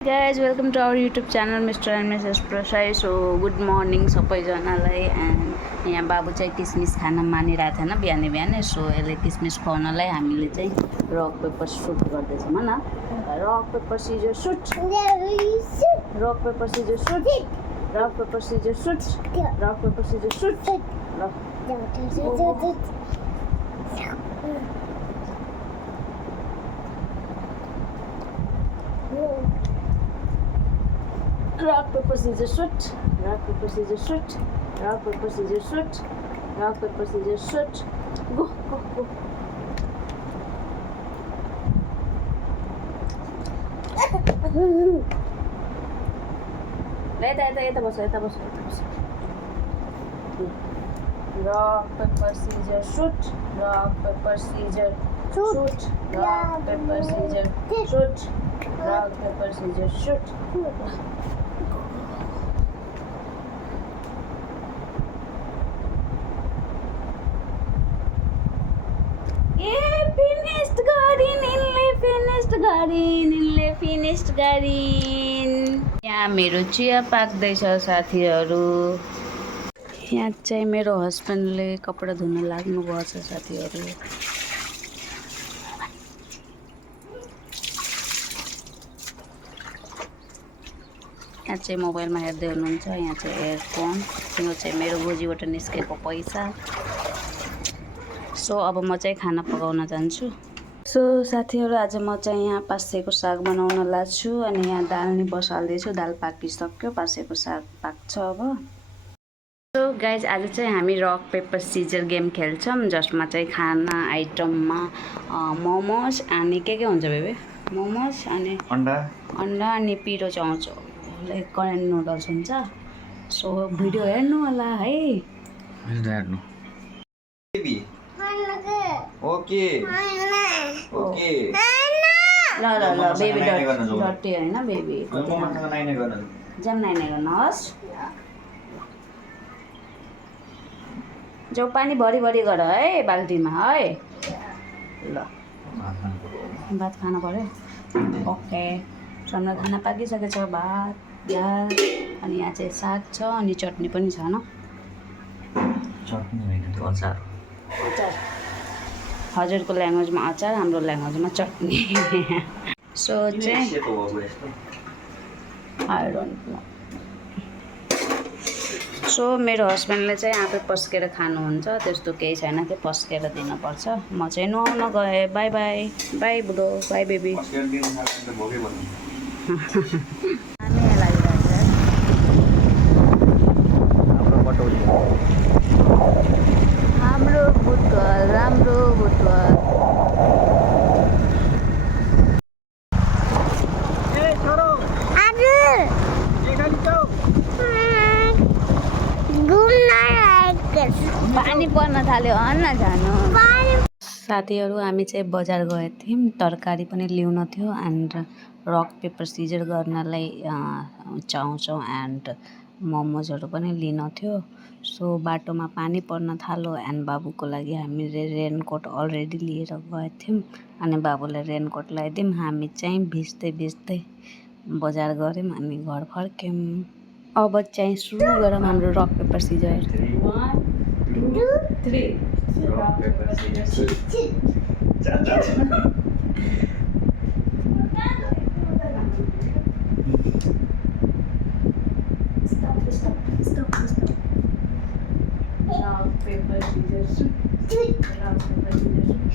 Guys, welcome to our YouTube channel Mr. and Mrs. Prasai. So good morning सबैजनालाई एन्ड यहाँ बाबु चाहिँ किसमिस खान मानिरहेको थिएन बिहानै बिहानै सो यसले किसमिस खुवाउनलाई हामीले चाहिँ रक पेपर सुट गर्दैछौँ होइन rock paper scissors shoot rock paper scissors shoot rock paper scissors shoot rock paper scissors shoot rock paper scissors shoot rock paper scissors shoot rock paper scissors shoot rock paper scissors shoot go यता बस rock paper scissors shoot rock paper scissors shoot rock paper scissors shoot rock paper scissors shoot finished गरिन् यहाँ मेरो चिया पाक्दैछ साथीहरू यहाँ चाहिँ मेरो हस्बेन्डले कपडा धुन लाग्नु भएछ साथीहरू यहाँ चाहिँ मोबाइलमा हेर्दै हुनुहुन्छ यहाँ चाहिँ एयरफोन यो चाहिँ मेरो गोजीबाट निस्केको पैसा सो अब म चाहिँ खाना पकाउन जान्छु सो साथीहरू आज म चाहिँ यहाँ पासेको साग बनाउन लाग्छु अनि यहाँ दाल नि बसाल्दैछु दाल पाकिसक्यो पासेको साग पाक्छ अब सो गाइज आज चाहिँ हामी रक पेपर सिजर गेम खेल्छौँ जसमा चाहिँ खाना आइटममा मोमोज अनि के हुन्छ बेबी मोमोज अनि अन्डा अनि पिरो चाउँछ लाइक करेन्ट नुडल्स हुन्छ सो भिडियो हेर्नु होला है ओके ओके ल बेबी डट्टी होइन बेबी जाम नाइ गर्नुहोस् जाउ पानी भरि गर है बाल्टीमा है ल भात खानु पऱ्यो ओके हाम्रो खाना पाकिसकेको छ भात दाल अनि यहाँ चाहिँ साग छ अनि चटनी पनि छ न अचार हजुरको ल्याङ्ग्वेजमा अचार हाम्रो ल्याङ्ग्वेजमा चटनी सो चाहिँ आई डोन्ट नो सो मेरो हस्बेन्डले चाहिँ आफै पस्केर खानुहुन्छ त्यस्तो केही छैन त्यो पस्केर दिनुपर्छ म चाहिँ नुहाउन गएँ बाई बाई बाई बुढो बाई बेबी हाम्रो बुटबल राम्रो बुटबल पानी पर्न थाल्यो अन्न जानु साथीहरू हामी चाहिँ बजार गएको थियौँ तरकारी पनि ल्याउन थियो एन्ड रक पेपर सिजर गर्नलाई चाउँछौँ एन्ड मोमोजहरू पनि लिन थियो सो बाटोमा पानी पर्न थाल्यो एन्ड बाबुको लागि हामीले रेनकोट अलरेडी लिएर गएको थियौँ अनि बाबुलाई रेनकोट लगाइदियौँ हामी चाहिँ भिज्दै बजार गऱ्यौँ अनि घर फर्क्यौँ अब चाहिँ सुरु गरौँ हाम्रो रक paper scissor 1 2 3 rock paper scissors Stop. Rock, paper, scissors, shoot. Rock, paper, scissors,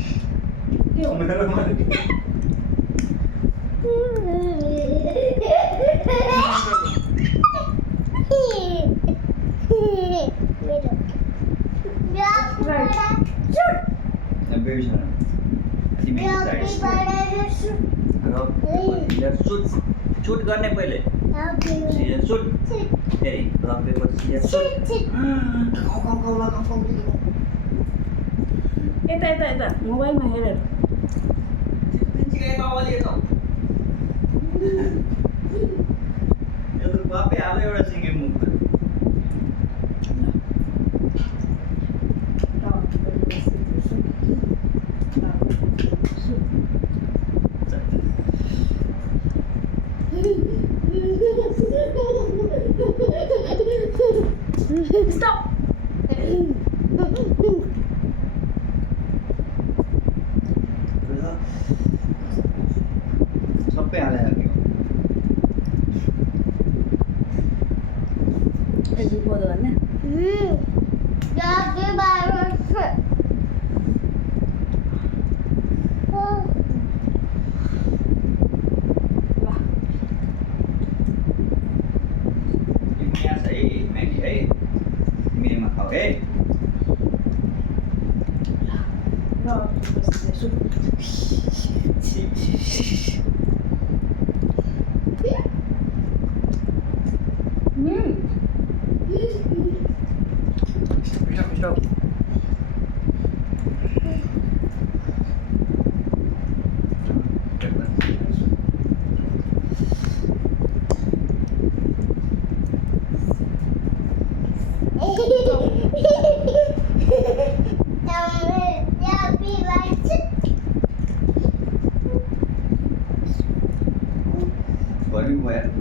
shoot गर्ने पहिले सिजर शूट फेरि रक पेपर सिजर शूट यता मोबाइलमा हेरेर यो त बापे हाल्यो एउटा सिङ्गे मुखमा Stop. सबै हालेर राख्यो Ini podoannya. Jadi baru तिमीया चाहिँ म्यागी है तिमीमा खाऊ है No, terus dia पिस्टो पिस्टो गर्मी भयो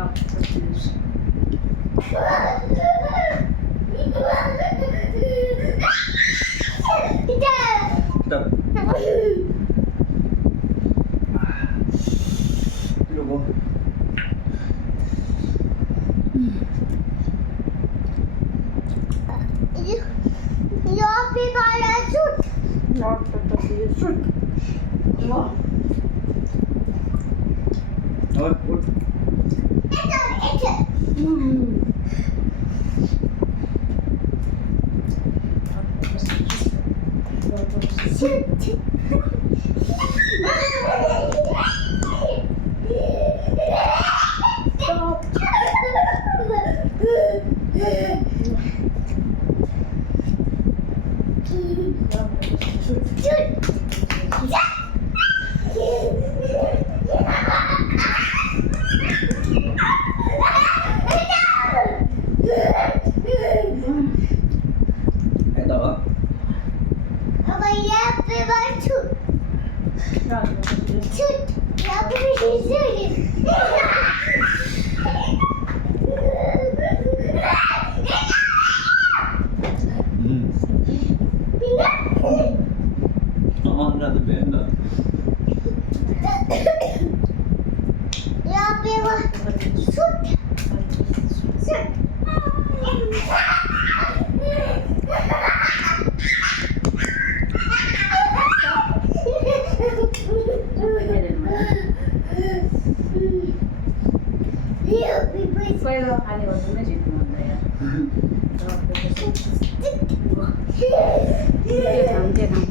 Stop. Stop. Lu go. Not the shoot. Wow. Oh, good. Another band. पहिलो खाने गर्छु नै झिक्नु हुँदैन के खाऊँ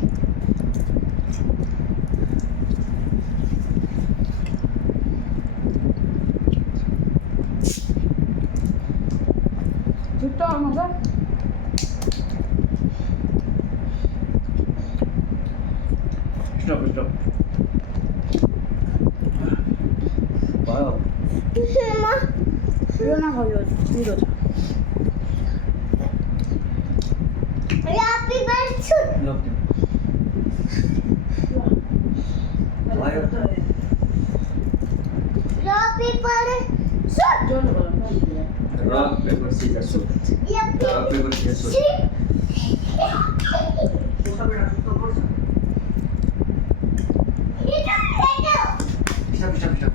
जुत्ता आउनु छ Stop, stop. Wow. यो नखाऊ यो पिरो छ Look. Rock, paper, scissors, shoot. Rock, paper, scissors, shoot. Stop, stop, stop.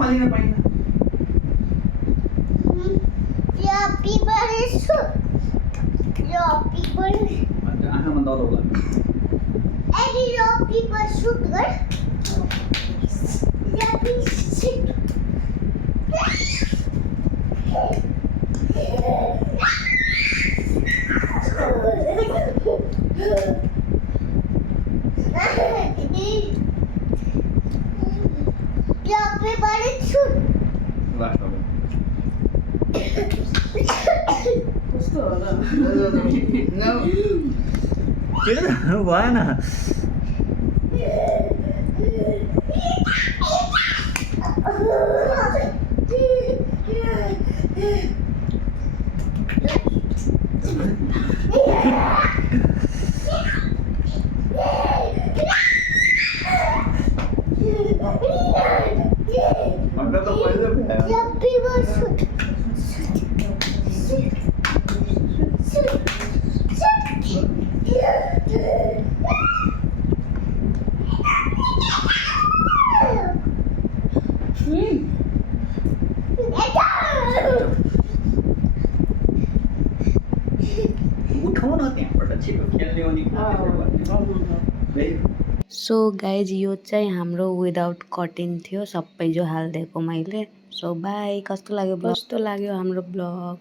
Paling na. आँखामा दलो होला लास्ट हो कस्तो होला किन भएन हमरा त पहिले भयो उठाउ न त्यहाँबाट छिटो खेल्ने हो नि भन्ने सो गाइज यो चाहिँ हाम्रो विदाउट कटिङ थियो, सबै जो हालिदिएको मैले। सो बाई, कस्तो लाग्यो हाम्रो ब्लग।